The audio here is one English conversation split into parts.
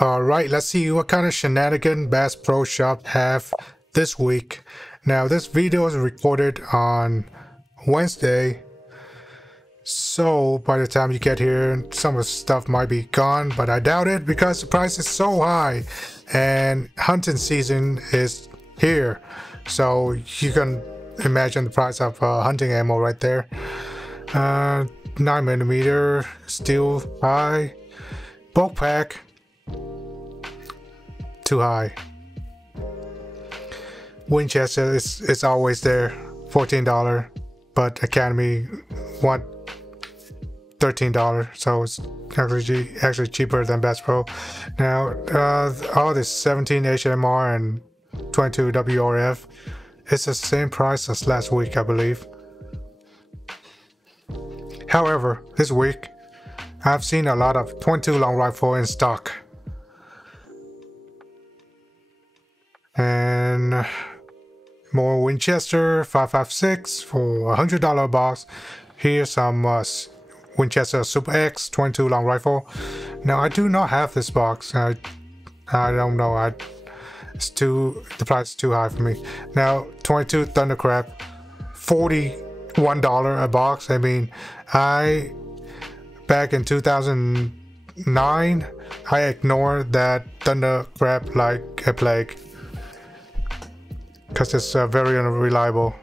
Alright, let's see what kind of shenanigan Bass Pro Shop have this week. Now, this video is recorded on Wednesday, so by the time you get here, some of the stuff might be gone, but I doubt it because the price is so high and hunting season is here. So you can imagine the price of hunting ammo right there. 9mm, still high. Bulk pack, too high. Winchester is always there, $14, but Academy want $13, so it's actually cheaper than Bass Pro. Now, all this 17 HMR and 22 WRF, it's the same price as last week, I believe. However, this week, I've seen a lot of 22 long rifle in stock. And more Winchester 5.56 for $100 box. Here's some Winchester Super X 22 long rifle. Now I do not have this box. I don't know. The price is too high for me. Now 22 Thundercrab, $41 a box. I mean, back in 2009, I ignored that Thundercrab like a plague because it's very unreliable.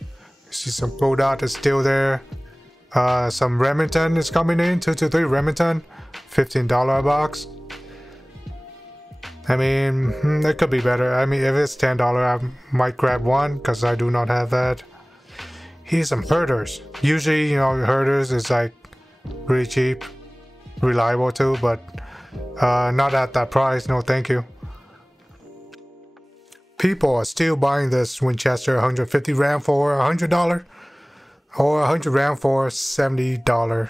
You see some Gold Dot is still there. Some Remington is coming in, 223 Remington, $15 a box. I mean, it could be better. I mean, if it's $10, I might grab one because I do not have that. Here's some Herders. Usually, you know, Herders is like really cheap, reliable too, but not at that price. No, thank you. People are still buying this Winchester 150 round for $100 or 100 round for $70.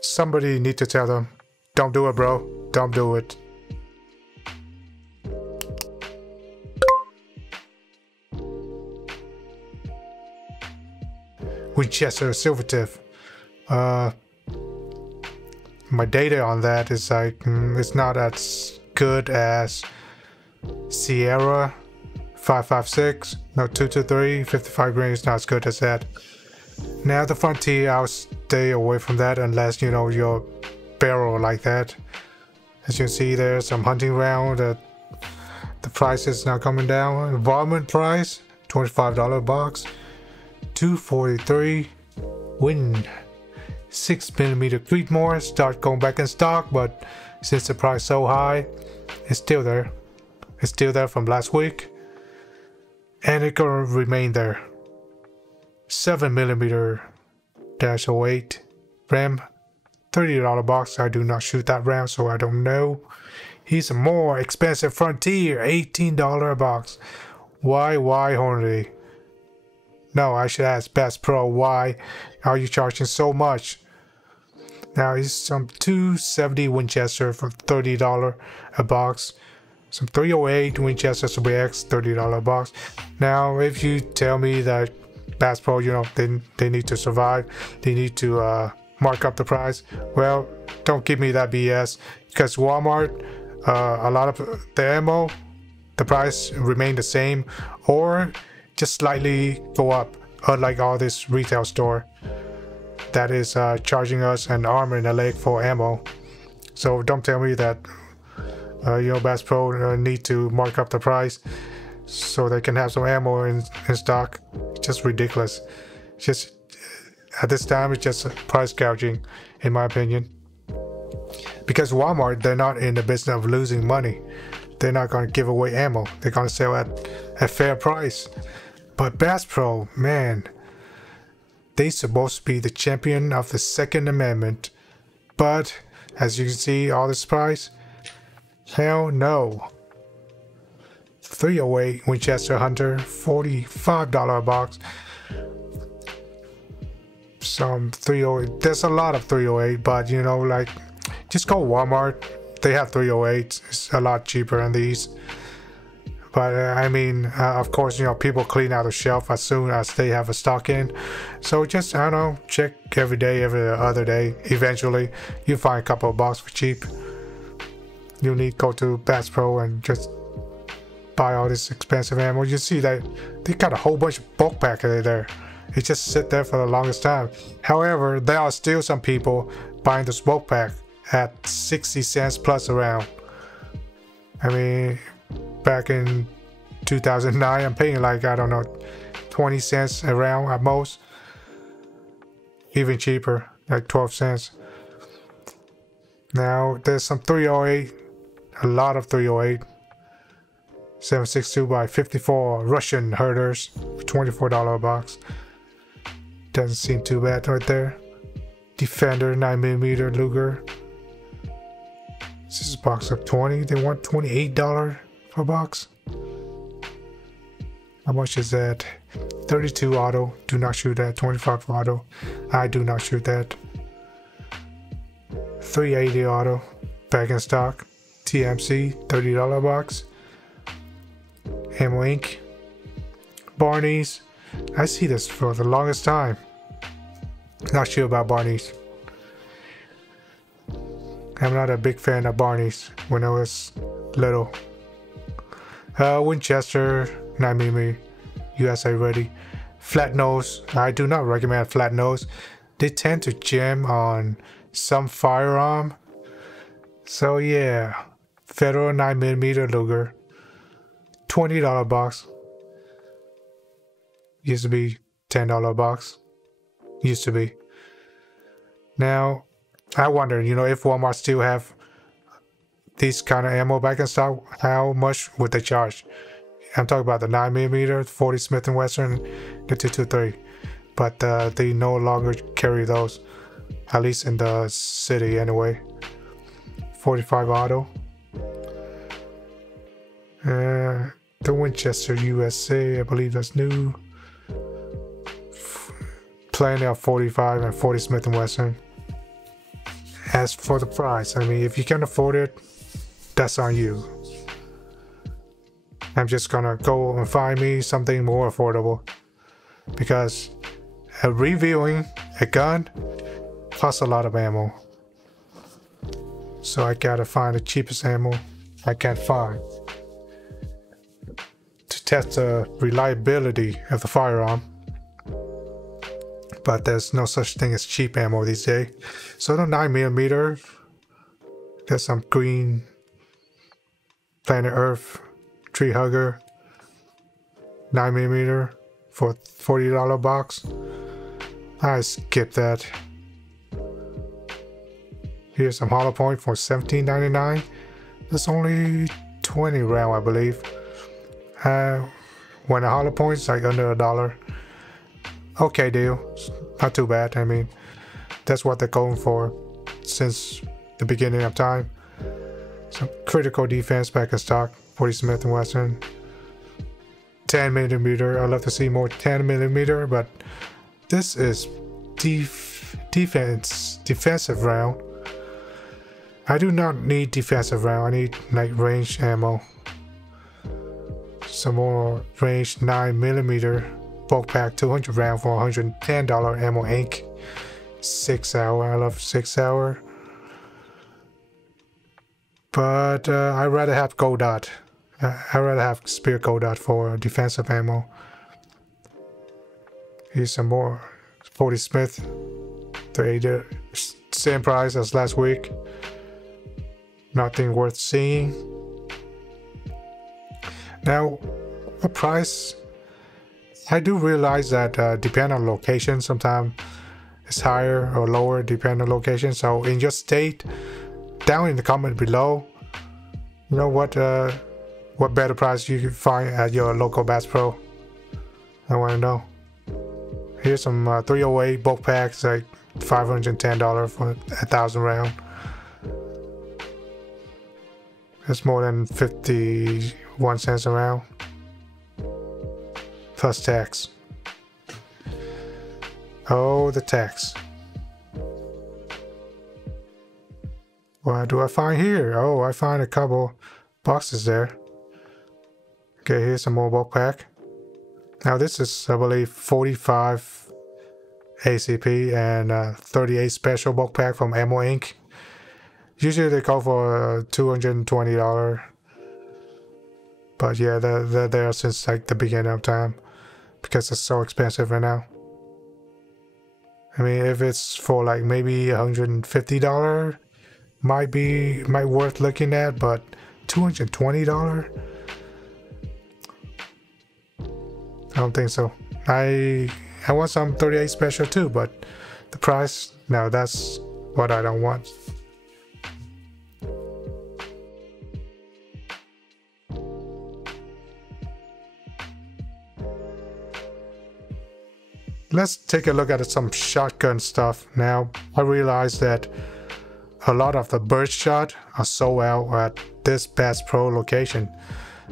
Somebody need to tell them, don't do it, bro. Don't do it. Winchester Silver Tip. My data on that is like it's not as good as Sierra 5.56, no 223, 55 grain is not as good as that. Now the Frontier, I'll stay away from that unless you know your barrel like that. As you can see, there's some hunting round. The price is now coming down. Varmint price, $25 box, $243. Win 6mm Creedmoor start going back in stock, but since the price so high, it's still there. It's still there from last week, and it's gonna remain there. 7mm -08 Ram, $30 box. I do not shoot that round, so I don't know. He's a more expensive Frontier, $18 box. Why Hornady? No, I should ask Bass Pro, why are you charging so much? Now he's some 270 Winchester for $30 a box. Some 308 Winchester Super X, $30 box. Now, if you tell me that Bass Pro, you know, they need to survive, they need to mark up the price, well, don't give me that BS, because Walmart, a lot of the ammo, the price remain the same or just slightly go up, unlike all this retail store that is charging us an arm and a leg for ammo. So don't tell me that you know, Bass Pro need to mark up the price so they can have some ammo in stock. It's just ridiculous. Just at this time, it's just price gouging, in my opinion. Because Walmart, they're not in the business of losing money. They're not going to give away ammo. They're going to sell at a fair price. But Bass Pro, man, they're supposed to be the champion of the Second Amendment. But as you can see, all this price, hell no. 308 Winchester Hunter, $45 a box. Some 308, there's a lot of 308, but you know, like, just go Walmart. They have 308s. It's a lot cheaper than these. But I mean, of course, you know, people clean out the shelf as soon as they have a stock in. So just, I don't know, check every day, every other day. Eventually, you find a couple of bucks for cheap. you need to go to Bass Pro and just buy all this expensive ammo. You see that they got a whole bunch of bulk pack there. It just sit there for the longest time. However, there are still some people buying this bulk pack at 60 cents plus a round. I mean, back in 2009, I'm paying like, I don't know, 20 cents a round at most. Even cheaper, like 12 cents. Now, there's some 308, a lot of 308. 7.62 by 54 Russian herders, $24 a box. Doesn't seem too bad right there. Defender 9mm Luger. This is a box of 20. They want $28 per box. How much is that? 32 auto. Do not shoot that. 25 auto. I do not shoot that. 380 auto. Back in stock. TMC $30 box. Ammo Inc. Barney's. I see this for the longest time. Not sure about Barney's. I'm not a big fan of Barney's when I was little. Winchester 9mm USA ready. Flat nose. I do not recommend flat nose. They tend to jam on some firearm. So yeah, Federal 9mm Luger. $20 box. Used to be $10 box. Used to be. Now, I wonder, you know, if Walmart still have these kind of ammo back in stock, how much would they charge? I'm talking about the 9mm, 40 Smith & Wesson, the 223. But they no longer carry those, at least in the city anyway. 45 auto. The Winchester USA, I believe that's new. Plenty of 45 and 40 Smith & Wesson. As for the price, I mean, if you can afford it, that's on you. I'm just gonna go and find me something more affordable, because reviewing a gun costs a lot of ammo. So I gotta find the cheapest ammo I can find to test the reliability of the firearm. But there's no such thing as cheap ammo these days. So the 9mm, there's some green Planet Earth tree hugger 9mm for $40 box. I skip that. Here's some hollow point for $17.99. There's only 20 round, I believe. When a hollow point's like under $1. Okay deal, not too bad. I mean, that's what they're going for since the beginning of time. Some critical defense back in stock, 40 Smith & Wesson. 10mm, I'd love to see more 10mm, but this is defensive round. I do not need defensive round, I need like range ammo. Some more range 9mm. Bulk pack 200 round for $110 Ammo Inc. 6 hour. I love 6 hour. But I'd rather have Gold Dot. I'd rather have Spear Gold Dot for defensive ammo. Here's some more 40 Smith. The same price as last week. Nothing worth seeing. Now, the price, I do realize that depending on location, sometimes it's higher or lower depending on location. So in your state, down in the comment below, you know what better price you can find at your local Bass Pro. I want to know. Here's some 308 bulk packs, like $510 for 1,000 round. That's more than 51 cents a round. Plus tax. Oh, the tax. What do I find here? Oh, I find a couple boxes there. Okay, here's some more bulk pack. Now this is, I believe, 45 ACP and 38 special bulk pack from Ammo Inc. Usually they go for $220. But yeah, they're there since like the beginning of time because it's so expensive right now. I mean, if it's for like maybe $150, might worth looking at, but $220? I don't think so. I want some 38 special too, but the price, no, that's what I don't want. Let's take a look at some shotgun stuff now. I realize that a lot of the birdshot are sold out at this Bass Pro location.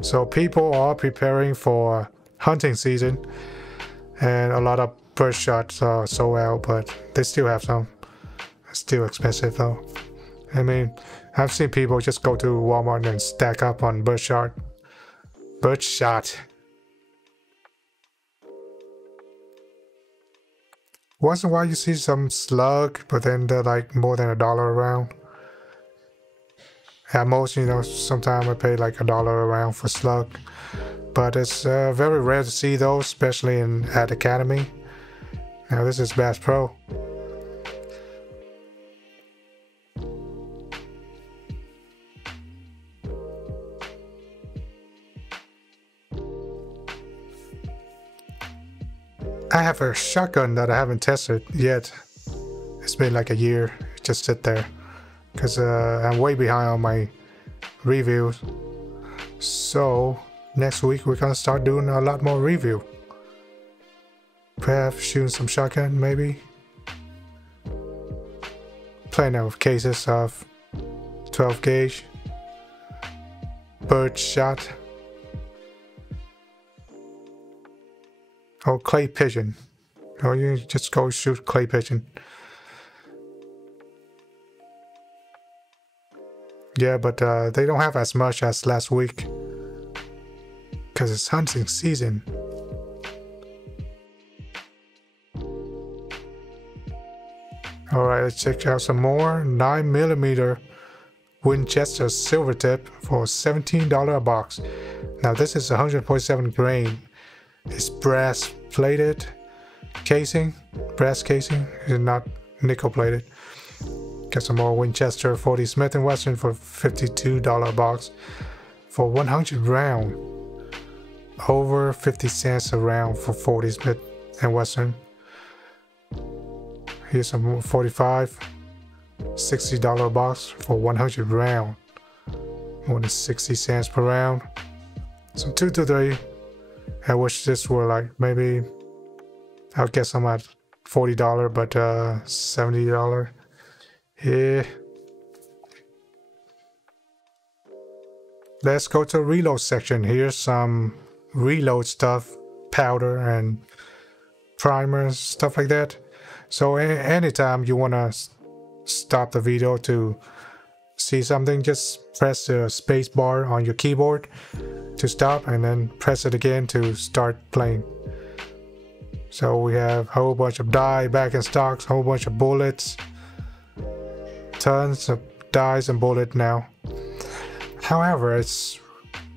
So people are preparing for hunting season and a lot of birdshots are sold out, but they still have some. It's still expensive though. I mean, I've seen people just go to Walmart and stack up on birdshot. Once in a while you see some slug, but then they're like more than $1 around. At most, you know, sometimes I pay like $1 around for slug. But it's very rare to see those, especially at Academy. Now this is Bass Pro. I have a shotgun that I haven't tested yet. It's been like a year, just sit there. Because I'm way behind on my reviews. So next week we're gonna start doing a lot more review. Perhaps shooting some shotgun maybe. Plenty of cases of 12 gauge. Bird shot. Oh, clay pigeon. Oh, you just go shoot clay pigeon. Yeah, but they don't have as much as last week. Because it's hunting season. Alright, let's check out some more. 9mm Winchester silver tip for $17 a box. Now this is 147 grain. It's brass plated casing. Brass casing. It's not nickel plated. Got some more Winchester 40 Smith & Wesson for $52 a box. For 100 round. Over 50 cents a round for 40 Smith & Wesson. Here's some 45. $60 a box for 100 round. More than 60 cents per round. Some 223. I wish this were like maybe, I'll guess I'm at $40, but $70. Yeah. Let's go to the reload section. Here's some reload stuff, powder and primers, stuff like that. So anytime you want to stop the video to see something, just press the space bar on your keyboard to stop and then press it again to start playing. So we have a whole bunch of dye back in stocks, a whole bunch of bullets, tons of dyes and bullets now. However, it's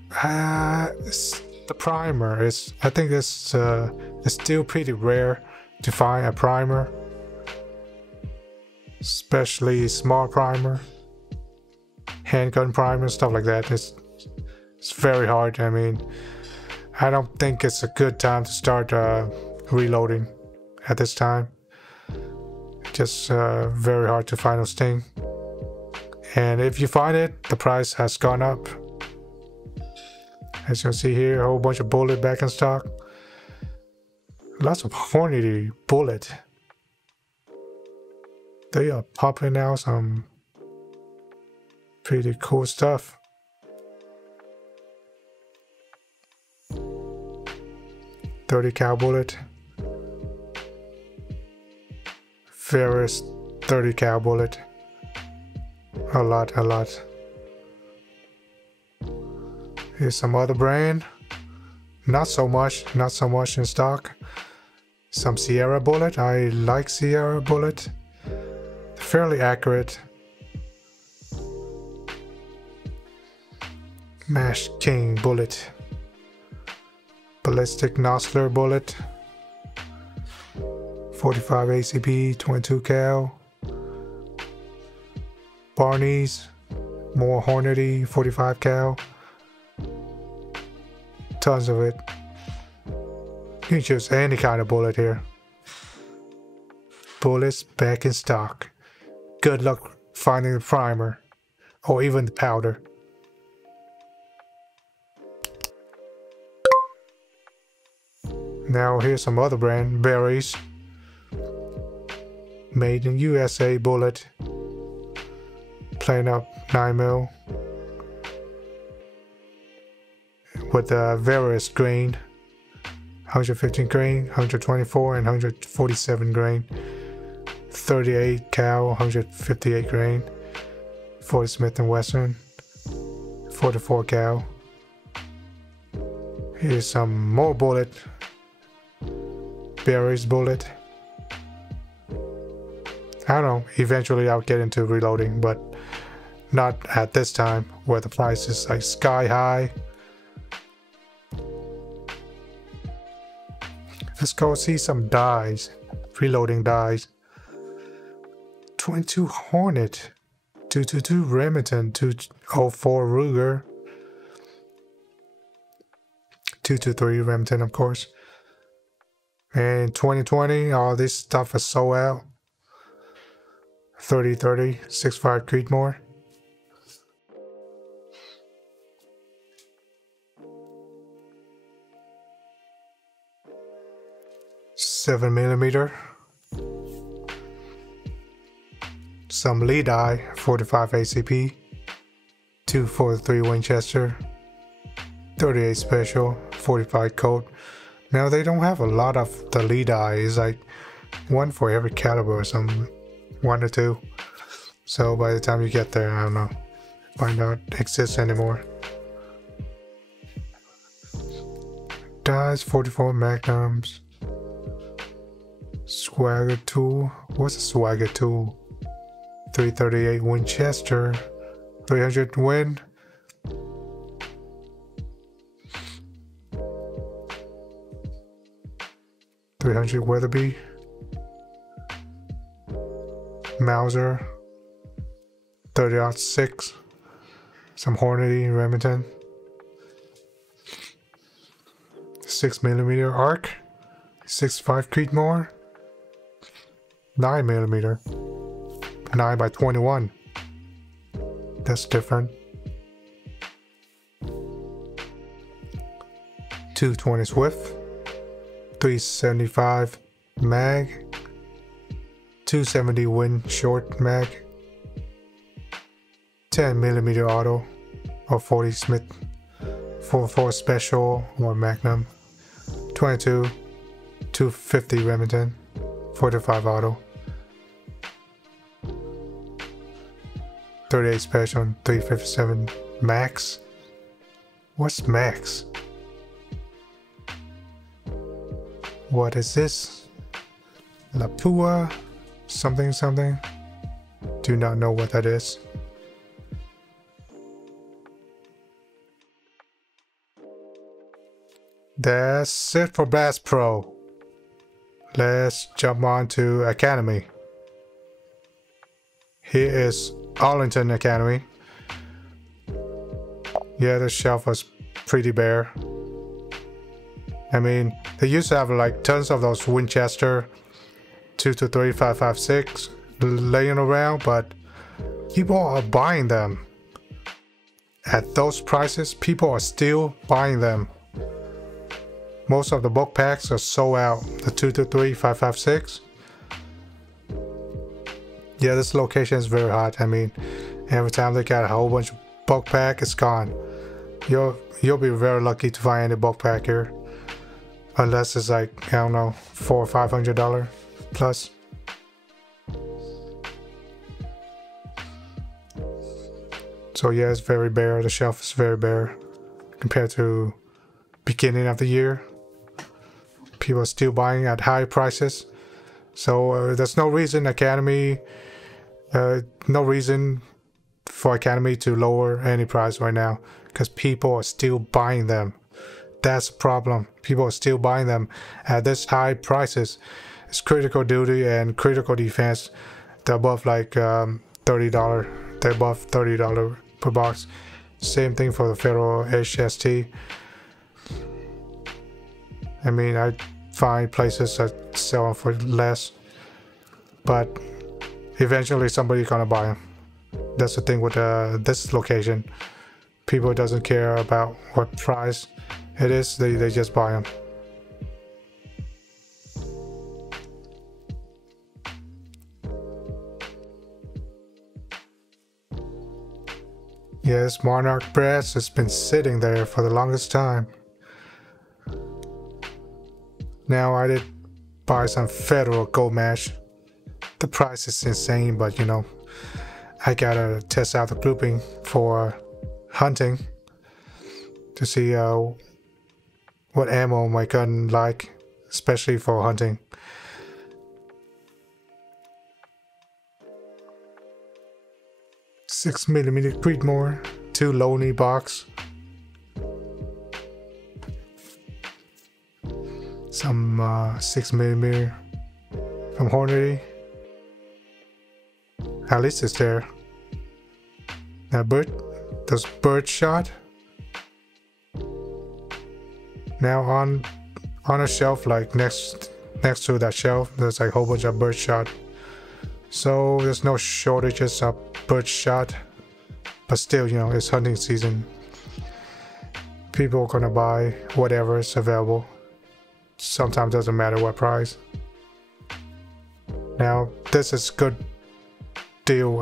the primer is, I think it's still pretty rare to find a primer, especially small primer, handgun primer, stuff like that. It's very hard. I mean, I don't think it's a good time to start reloading at this time. Just very hard to find those things. And if you find it, the price has gone up. As you can see here, a whole bunch of bullet back in stock. Lots of Hornady bullet. They are popping out some pretty cool stuff. .30 cal bullet. Ferris 30 cal bullet. A lot. Here's some other brand. Not so much in stock. Some Sierra bullet. I like Sierra bullet. Fairly accurate. Smash King bullet. Ballistic Nozzler bullet. 45 ACP, 22 cal. Barney's. More Hornady, 45 cal. Tons of it. You can choose any kind of bullet here. Bullets back in stock. Good luck finding the primer. Or even the powder. Now here's some other brand, berries. Made in USA bullet. Plain up 9mm. With various grain. 115 grain, 124 and 147 grain. 38 cal, 158 grain. 40 Smith & Wesson. 44 cal. Here's some more bullet. Berries bullet. I don't know, eventually I'll get into reloading, but not at this time where the price is like sky high. Let's go see some dies. Reloading dies. 22 Hornet. 222 Remington. 204 Luger. 223 Remington, of course. And 2020, all this stuff is sold out. 3030, 65 Creedmoor. Seven millimeter. Some lead eye, 45 ACP. 243 Winchester. 38 Special, 45 Colt. Now they don't have a lot of the lead eye. It's like one for every caliber or something. One or two. So by the time you get there, I don't know. Might not exist anymore. Dies, 44 Magnums. Swagger tool. What's a swagger tool? 338 Winchester. 300 Win. .300 Weatherby. Mauser. 30-06. Some Hornady Remington. 6mm arc. 65 Creedmoor. 9mm. 9x21. That's different. 220 Swift. 375 mag. 270 Win short mag. 10mm auto or 40 Smith 44 special or Magnum. 22 250 Remington. 45 auto. 38 special and 357 max. What's max? What is this? Lapua something something. Do not know what that is. That's it for Bass Pro. Let's jump on to Academy. Here is Arlington Academy. Yeah, the shelf was pretty bare. I mean, they used to have like tons of those Winchester 223 5.56 laying around, but people are buying them. At those prices, people are still buying them. Most of the book packs are sold out. The 223 5.56. Yeah, this location is very hot. I mean, every time they got a whole bunch of bulk pack, it's gone. You'll be very lucky to find any bulk pack here. Unless it's like, I don't know, $400 or $500 plus. So yeah, it's very bare. The shelf is very bare compared to beginning of the year. People are still buying at high prices. So there's no reason Academy, no reason for Academy to lower any price right now because people are still buying them. That's the problem. People are still buying them at this high prices. It's critical duty and critical defense. They're above like $30. They're above $30 per box. Same thing for the Federal HST. I mean, I find places that sell them for less, but eventually somebody's gonna buy them. That's the thing with this location. People doesn't care about what price it is. They just buy them. Yes, Monarch brass has been sitting there for the longest time. Now I did buy some Federal gold mesh. The price is insane, but you know, I gotta test out the grouping for hunting to see what ammo my gun like, especially for hunting. .6mm Creedmoor, 2 Loney box. Some 6mm from Hornady. At least it's there. Now those bird shot. Now on a shelf, like next to that shelf, there's like a whole bunch of bird shot. So there's no shortages of bird shot, but still, you know, it's hunting season. People are gonna buy whatever is available. Sometimes doesn't matter what price. Now this is good deal,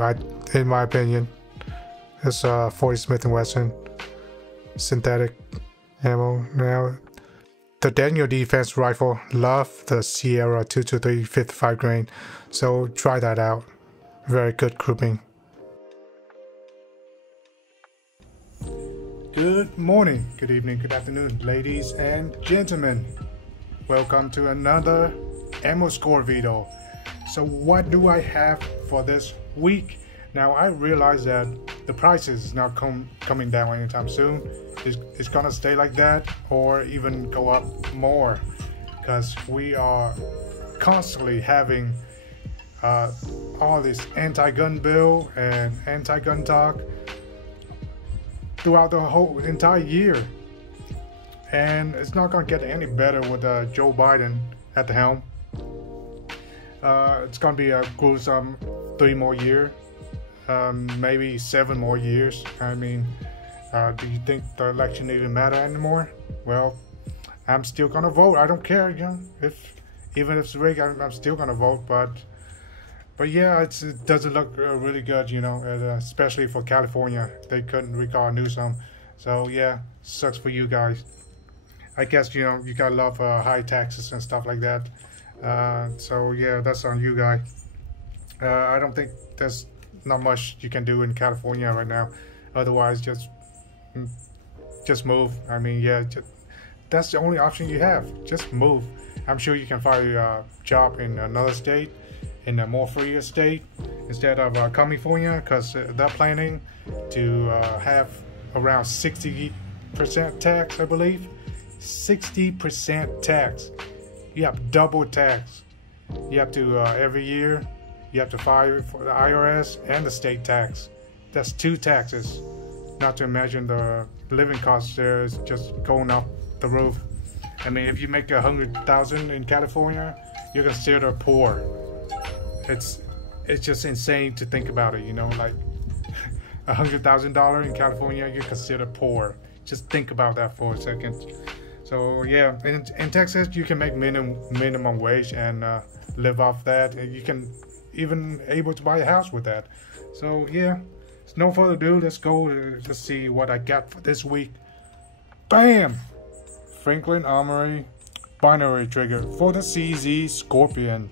in my opinion. It's 40 Smith & Wesson synthetic ammo. Now the Daniel Defense rifle, love the Sierra 223 55 grain, so try that out. Very good grouping. Good morning, good evening, good afternoon, ladies and gentlemen. Welcome to another ammo score video. So what do I have for this week? Now I realize that the price is not coming down anytime soon. It's gonna stay like that or even go up more, because we are constantly having all this anti-gun bill and anti-gun talk throughout the whole entire year. And it's not going to get any better with Joe Biden at the helm. It's going to be a gruesome 3 more years, maybe 7 more years. I mean, do you think the election even matter anymore? Well, I'm still going to vote. I don't care, you know, even if it's rigged, I'm still going to vote. But yeah, it doesn't look really good, you know, especially for California. They couldn't recall Newsom. So yeah, sucks for you guys. I guess, you know, you gotta love high taxes and stuff like that. So yeah, that's on you guys. I don't think there's not much you can do in California right now. Otherwise, just move. I mean, yeah, that's the only option you have. Just move. I'm sure you can find a job in another state, in a more freer state, instead of California, because they're planning to have around 60% tax, I believe. 60% tax. You have double tax. You have to every year you have to file for the IRS and the state tax. That's 2 taxes. Not to imagine the living costs there is just going up the roof. I mean, if you make $100,000 in California, you're considered poor. It's just insane to think about it, you know, like $100,000 in California, you're considered poor. Just think about that for a second. So yeah, in Texas, you can make minimum wage and live off that. And you can even able to buy a house with that. So yeah, it's no further ado. Let's go to see what I got for this week. Bam! Franklin Armory binary trigger for the CZ Scorpion.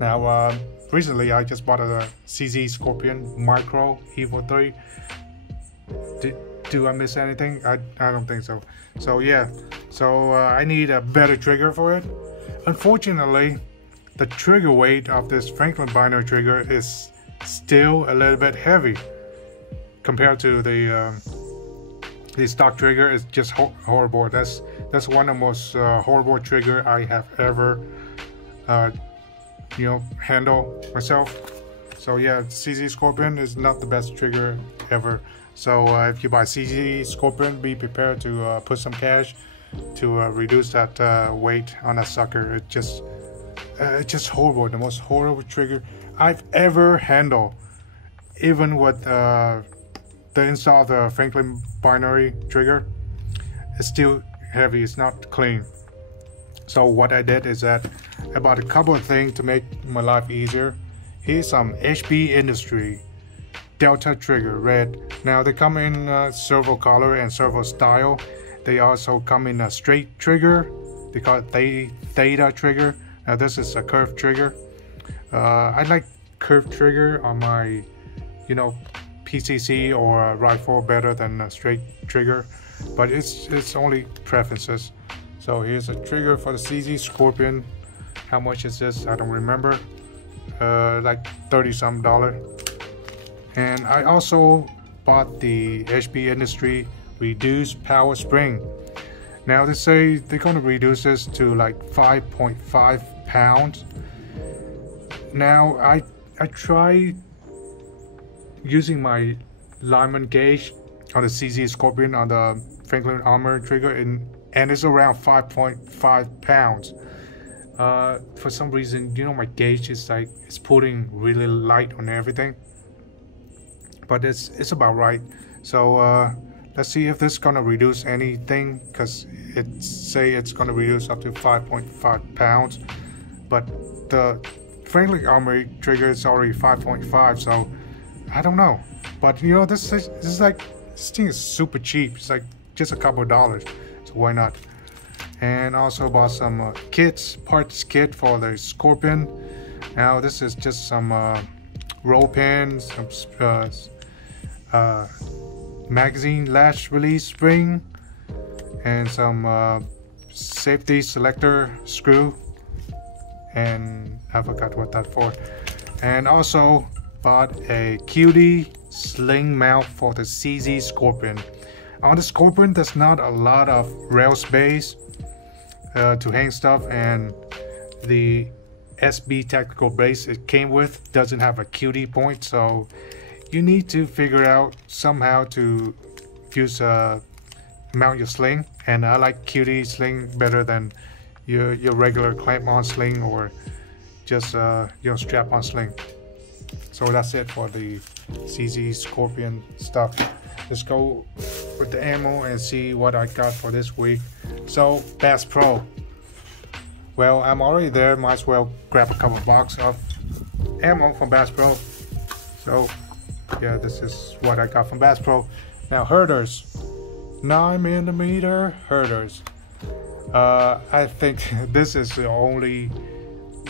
Now, recently I just bought a CZ Scorpion Micro Evo 3. Do I miss anything? I don't think so. So yeah, I need a better trigger for it. Unfortunately, the trigger weight of this Franklin binary trigger is still a little bit heavy. compared to the stock trigger, is just horrible. That's one of the most horrible trigger I have ever handle myself. So yeah, CZ Scorpion is not the best trigger ever. So if you buy CZ Scorpion, be prepared to put some cash to reduce that weight on that sucker. It's just horrible. The most horrible trigger I've ever handled. Even with the install of the Franklin binary trigger, it's still heavy. It's not clean. So what I did is that I bought a couple of things to make my life easier. Here's some HB Industry Delta trigger red. Now they come in servo color and servo style. They also come in a straight trigger. They call it theta trigger. Now this is a curved trigger. I like curved trigger on my PCC or rifle better than a straight trigger, but it's only preferences. So here's a trigger for the CZ Scorpion. How much is this? I don't remember. Like $30-some. And I also bought the HB Industry reduced power spring. Now they say they're going to reduce this to like 5.5 pounds. Now I tried using my Lyman gauge on the CZ Scorpion on the Franklin Armory trigger, and it's around 5.5 pounds. For some reason, my gauge is like it's putting really light on everything, but it's about right. So let's see if this is gonna reduce anything, because it's gonna reduce up to 5.5 pounds, but the Franklin Armory trigger is already 5.5, so I don't know. But this thing is super cheap. It's like just a couple of dollars, so why not? And also bought some parts kit for the Scorpion. Now this is just some roll pins, some magazine latch release spring, and some safety selector screw, and I forgot what that's for. And also bought a cutie sling mount for the CZ Scorpion. On the Scorpion, there's not a lot of rail space to hang stuff, and the SB tactical base it came with doesn't have a cutie point, so you need to figure out somehow to use mount your sling. And I like cutie sling better than your regular clamp on sling or just strap on sling. So that's it for the CZ Scorpion stuff. Let's go with the ammo and see what I got for this week. So Bass Pro. Well, I'm already there. Might as well grab a couple boxes of ammo from Bass Pro. So yeah, this is what I got from Bass Pro. Now herders, 9mm herders. I think this is the only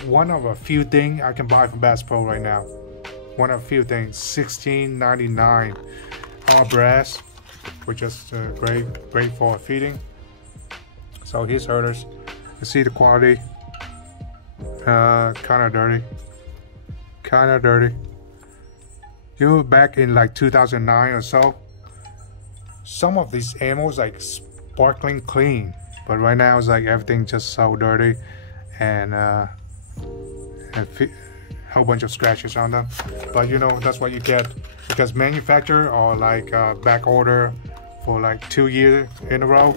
one of a few things I can buy from Bass Pro right now. One of a few things. $16.99. All brass, which is great for feeding. So here's herders. You see the quality. Kind of dirty. Back in like 2009 or so, some of these ammo is like sparkling clean, but right now it's like everything just so dirty, and a whole bunch of scratches on them. But that's what you get, because manufacturer are like back order for like 2 years in a row.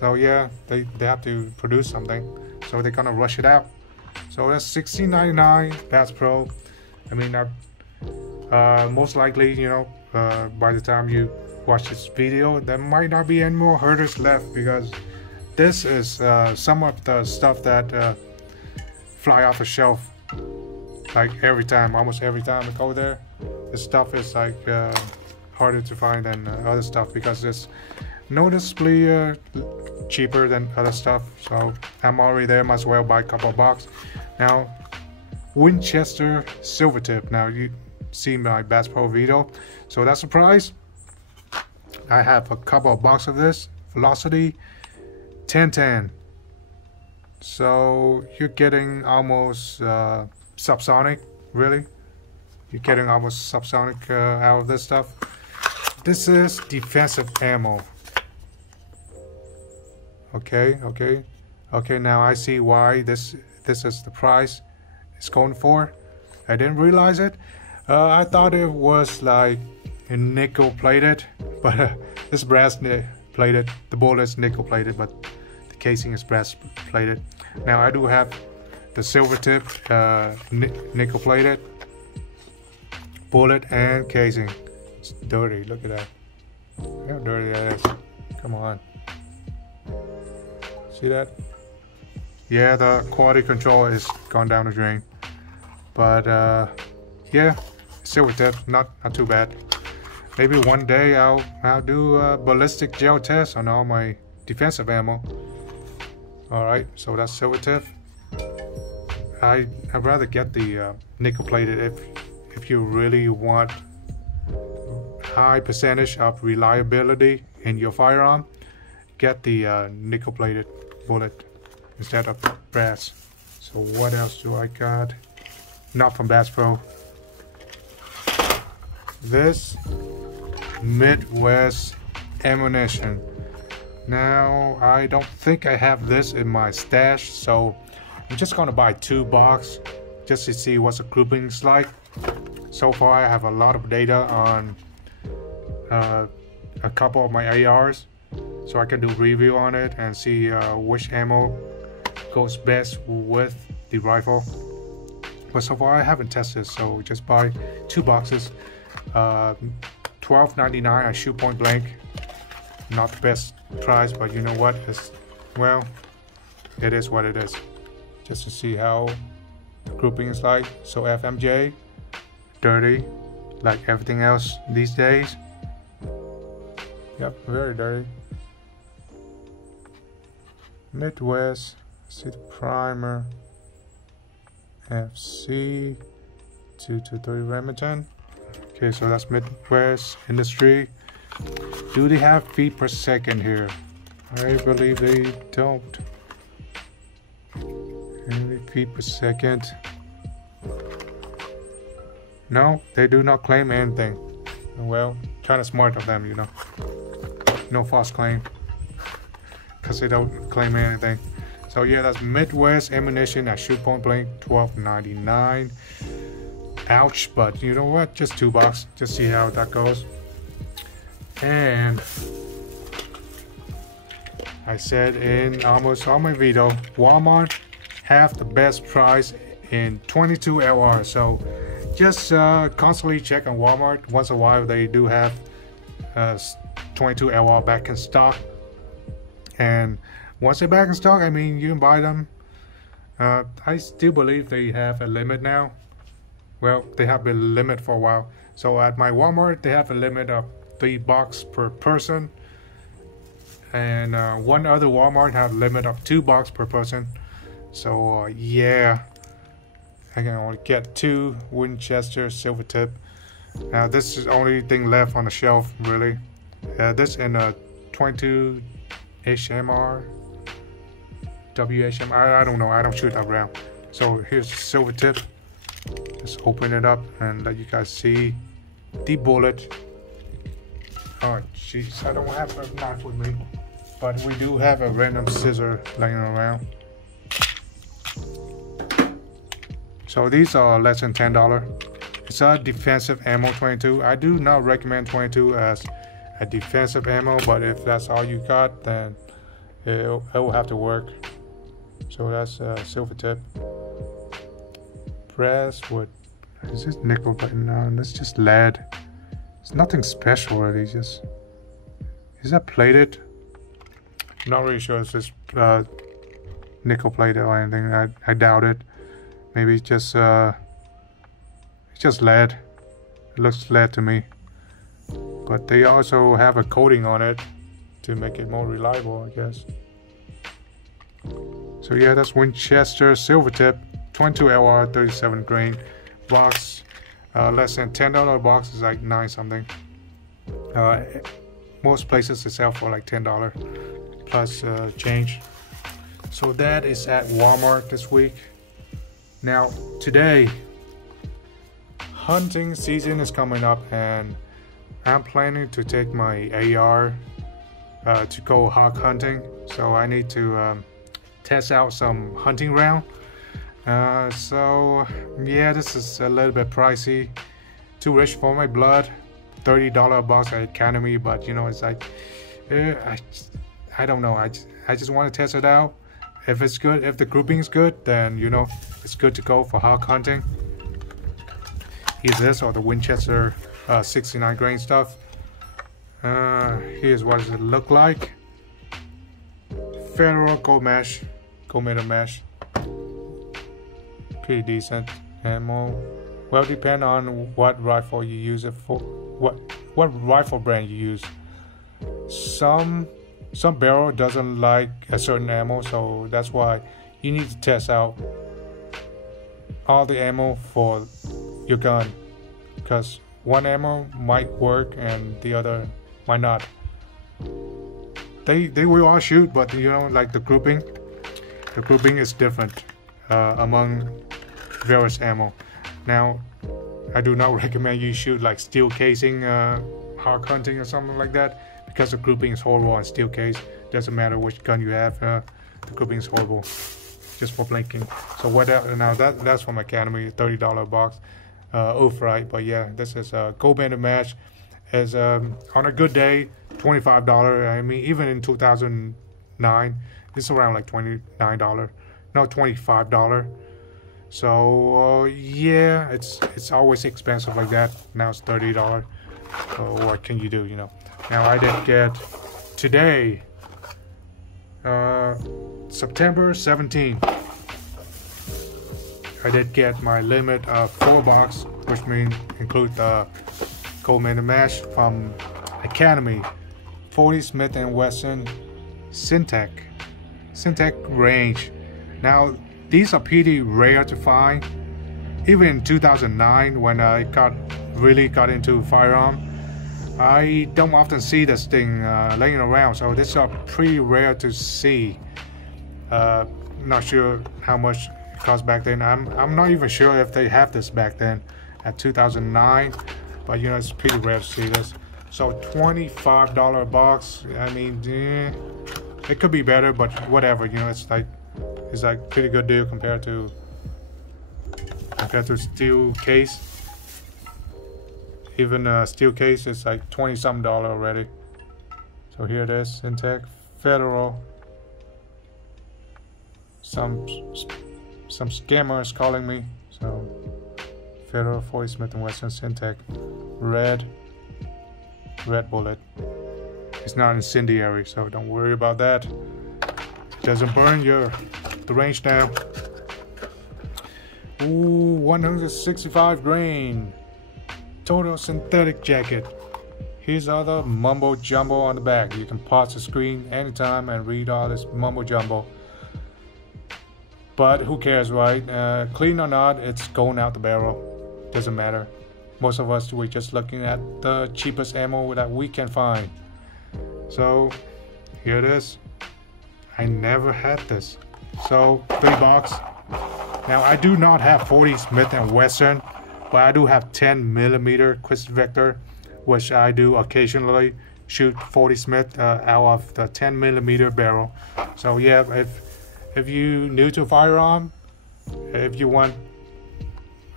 So yeah, they have to produce something, so they're gonna rush it out. So that's $16.99 Bass Pro. I mean, most likely, by the time you watch this video, there might not be any more herders left, because this is some of the stuff that fly off the shelf. Like almost every time I go there, this stuff is like harder to find than other stuff, because it's noticeably cheaper than other stuff. So I'm already there, might as well buy a couple of boxes. Now Winchester Silvertip. Now you see my Bass Pro video, so that's a price. I have a couple of boxes of this Velocity 1010. So you're getting almost subsonic, really. You're getting almost subsonic out of this stuff. This is defensive ammo. Okay. Now I see why this is the price it's going for. I didn't realize it. I thought it was like nickel plated, but it's brass plated. The bullet is nickel plated, but the casing is brass plated. Now I do have the silver tip, nickel plated bullet and casing. It's dirty. Look at that. Look how dirty that is. Come on. See that? Yeah, the quality control is gone down the drain. But yeah, silver tip, not too bad. Maybe one day I'll do a ballistic gel test on all my defensive ammo. Alright, so that's silver tip. I'd rather get the nickel plated if you really want high percentage of reliability in your firearm. Get the nickel plated bullet instead of brass. So what else do I got? Not from Bass Pro. This Midwest ammunition. Now I don't think I have this in my stash, so I'm just gonna buy 2 boxes just to see what the grouping's like. So far I have a lot of data on a couple of my ARs, so I can do review on it and see which ammo goes best with the rifle. But so far I haven't tested, so just buy 2 boxes. $12.99 at Shoot Point Blank. Not the best price, but you know what? Well, it is what it is. Just to see how the grouping is like. So FMJ, dirty, like everything else these days. Yep, very dirty. Midwest, see the primer. FC 223 Remington. Okay, so that's Midwest Industry. Do they have feet per second here? I believe they don't. Any feet per second? No, they do not claim anything. Well, kind of smart of them, you know. No false claim, because they don't claim anything. So yeah, that's Midwest ammunition at Shoot Point Blank, $12.99. Ouch, but you know what? Just 2 bucks. Just see how that goes. And I said in almost all my video, Walmart have the best price in 22 LR. So just constantly check on Walmart. Once in a while they do have 22 LR back in stock. And once they're back in stock, I mean, you can buy them. I still believe they have a limit now. Well, they have been limit for a while. So at my Walmart, they have a limit of 3 boxes per person. And one other Walmart have a limit of 2 boxes per person. So yeah, I can only get 2 Winchester silver tip. Now this is the only thing left on the shelf, really. This and a 22 HMR. WHM, I don't know, I don't shoot that round. So here's the silver tip. Just open it up and let you guys see the bullet. Oh jeez, I don't have a knife with me, but we do have a random scissor laying around. So these are less than $10. It's a defensive ammo 22. I do not recommend 22 as a defensive ammo, but if that's all you got, then it will have to work. So that's silver tip. Brass wood. Is this nickel? But no, that's just lead. It's nothing special really. Just is that plated? I'm not really sure if it's nickel plated or anything. I doubt it. Maybe it's just lead. It looks lead to me. But they also have a coating on it to make it more reliable, I guess. So yeah, that's Winchester silver tip, 22 LR, 37 grain box. Less than $10 box is like 9 something. Most places they sell for like $10 plus change. So that is at Walmart this week. Now today, hunting season is coming up, and I'm planning to take my AR to go hawk hunting, so I need to test out some hunting round. So yeah, this is a little bit pricey, too rich for my blood. $30 a box at Academy, but you know, it's like I don't know. I just want to test it out. If it's good, if the grouping is good, then you know it's good to go for hawk hunting. Either this or the Winchester 69 grain stuff. Here's what it look like. Federal gold metal mesh. Pretty decent ammo. Well, depend on what rifle you use it for. What rifle brand you use. Some barrel doesn't like a certain ammo, so that's why you need to test out all the ammo for your gun, because one ammo might work and the other might not. They will all shoot, but you know, like the grouping is different among various ammo. Now, I do not recommend you shoot like steel casing hawk hunting or something like that, because the grouping is horrible on steel case. Doesn't matter which gun you have, the grouping is horrible just for blinking. So now that's from Academy, $30 a box. Off-right, but yeah, this is a gold banded match. Is on a good day $25. I mean, even in 2009, it's around like $29, no, $25. So yeah, it's always expensive like that. Now it's $30. So what can you do, you know? Now I did get today, September 17th. I did get my limit of 4 box, which means include the gold banded match from Academy, 40 Smith & Wesson Syntec range. Now these are pretty rare to find. Even in 2009, when I really got into firearm, I don't often see this thing laying around. So this are pretty rare to see. Not sure how much it cost back then. I'm not even sure if they have this back then at 2009, but you know, it's pretty rare to see this. So $25 a box. I mean, it could be better, but whatever. You know, it's like pretty good deal compared to steel case. Even steel case is like $20-something already. So here it is, Syntec Federal. Some scammers calling me. So Federal 40 Smith & Wesson Syntec red bullet. It's not incendiary, so don't worry about that. It doesn't burn the range now. Ooh, 165 grain total synthetic jacket. Here's all the mumbo jumbo on the back. You can pause the screen anytime and read all this mumbo jumbo. But who cares, right? Clean or not, it's going out the barrel. Doesn't matter. Most of us, we're just looking at the cheapest ammo that we can find. So here it is. I never had this. So $3. Now I do not have 40 Smith & Wesson, but I do have 10mm Quick Vector, which I do occasionally shoot 40 Smith out of the 10mm barrel. So yeah, if you new to firearm, if you want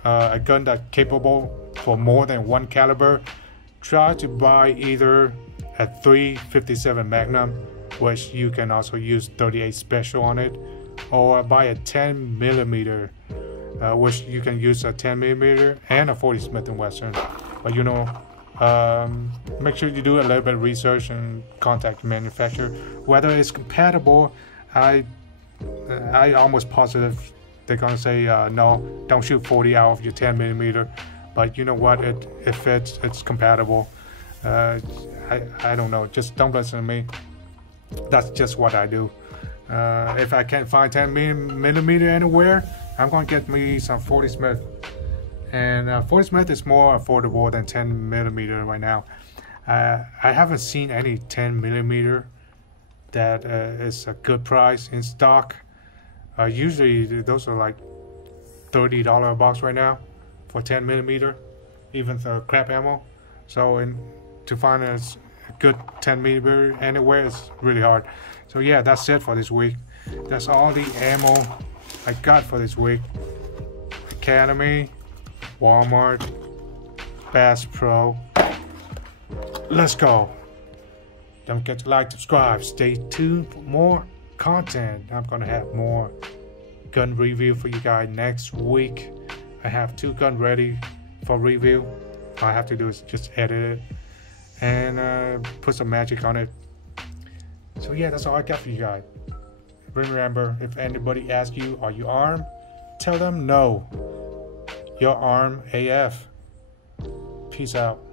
a gun that's capable for more than one caliber, try to buy either a 357 Magnum, which you can also use 38 Special on it, or buy a 10mm, which you can use a 10mm and a 40 Smith & Wesson. But you know, make sure you do a little bit of research and contact the manufacturer whether it's compatible. I almost positive they're gonna say no, don't shoot 40 out of your 10mm. But you know what? If it's compatible. I don't know. Just don't listen to me. That's just what I do. If I can't find 10mm anywhere, I'm gonna get me some 40 Smith. And 40 Smith is more affordable than 10mm right now. I haven't seen any 10mm that is a good price in stock. Usually those are like $30 a box right now for 10mm, even the crap ammo. So in to find a good 10mm anywhere is really hard. So yeah, that's it for this week. That's all the ammo I got for this week. Academy, Walmart, Bass Pro. Let's go. Don't forget to like, subscribe, stay tuned for more content. I'm gonna have more gun review for you guys next week. I have 2 guns ready for review. All I have to do is just edit it and put some magic on it. So yeah, that's all I got for you guys. Remember, if anybody asks you, are you armed? Tell them no. You're armed AF. Peace out.